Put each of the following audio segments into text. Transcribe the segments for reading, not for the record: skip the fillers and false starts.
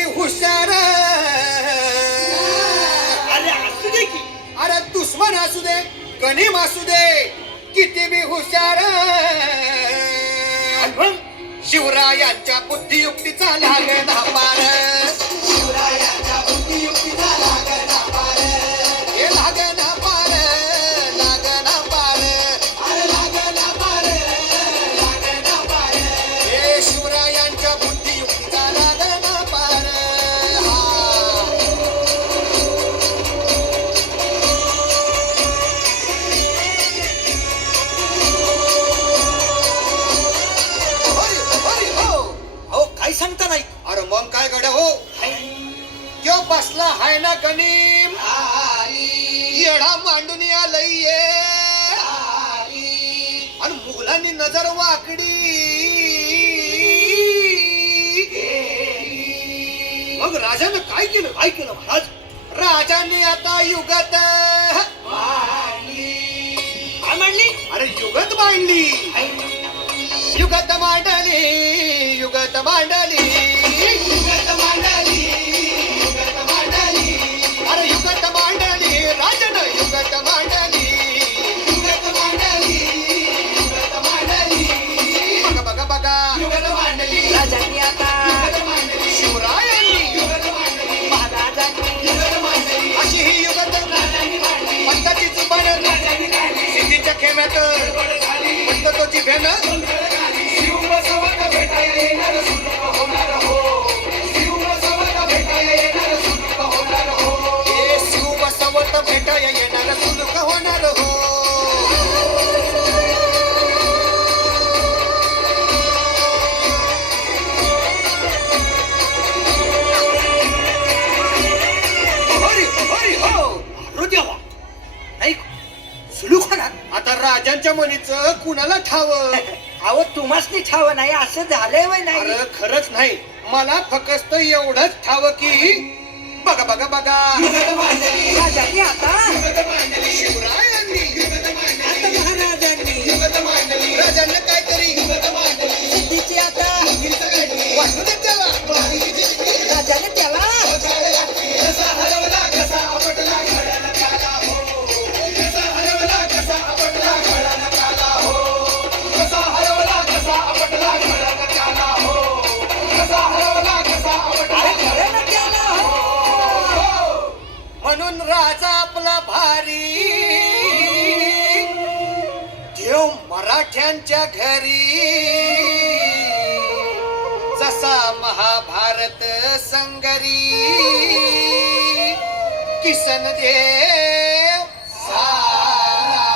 बी हुशार, अरे असू दे की. अरे दुश्मन असू दे गणिम असू दे, किती बी हुशार. शिवरायांच्या बुद्धियुक्तीचा लागला पार, शिवरायांच्या बुद्धियुक्तीचा लागला पार. हे लागना पार, लागना पार, अरे लागना पार, लागना पार. हे शिवरायांच्या बुद्धियुक्तीचा लागना पार. काय सांगता नाही. अरे मग काय गड्या हो, त्यो बसला हाय ना गणिम, येडा मांडून आलंय आणि मुघलांनी नजर वाकडी. मग राजानं काय केलं, काय केलं महाराज? राजांनी आता युगत काय मांडली? अरे युगत मांडली, युगत मांडली, युगत मांडली, युगत मांडली, युगत मांडली. अरे युगत मांडली, राजानं युगत मांडली, युगत मांडली, युगत मांडली. बघा बघा बघा, युगत मांडली राजांनी आता, युगत मांडली शिवरायांनी, युगत मांडली महाराजांनी, युगत मांडली. अशी ही युगत राजांनी मांडली. पंताची जुबान राजांनी काढली, सिद्धीच्या खेम्यात पंततोची भेन. भेटाया येणार सुलूक होणार हो. हरी हरी हो, अरे देवा, नाही सुलूक होणार. आता राजांच्या मनीचं कुणाला ठाव? अहो तुम्हासनी ठाव नाही असं झालंय वय नाही. अरे खरंच नाही, मला फक्त एवढंच ठाव की बघा बघा बघा, राजांनी आता, शिवरायांनी, आता महाराजांनी, राजांना काहीतरी सिद्धीची आता, वाटू दे त्याला. राजाने त्याला म्हणून राजा आपला भारी, देव मराठ्यांच्या घरी. जसा महाभारत संगरी, किसन देव सारा.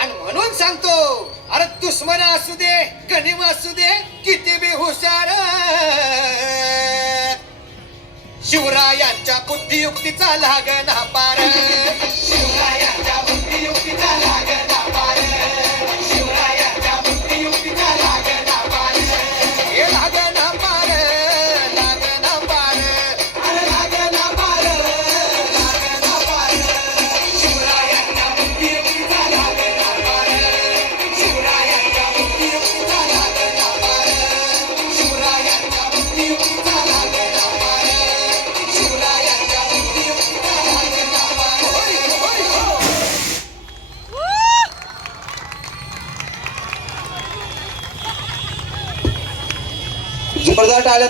आणि म्हणून सांगतो, अरे दुश्मन असू दे गणिम असू दे, किती बी हुशार. शिवरायांच्या बुद्धियुक्तीचा लागना पार, शिवरायांच्या बुद्धियुक्तीचा लागना पार, शिवरायांच्या बुद्धियुक्तीचा लागना पार. हे लागना पार, लागना पार, अरे लागना पार, लागना पार. शिवरायांच्या बुद्धियुक्तीचा लागना पार, शिवरायांच्या बुद्धियुक्तीचा लागना पार, शिवरायांच्या बुद्धियुक्तीचा लागना पार. पडदा टाळ्या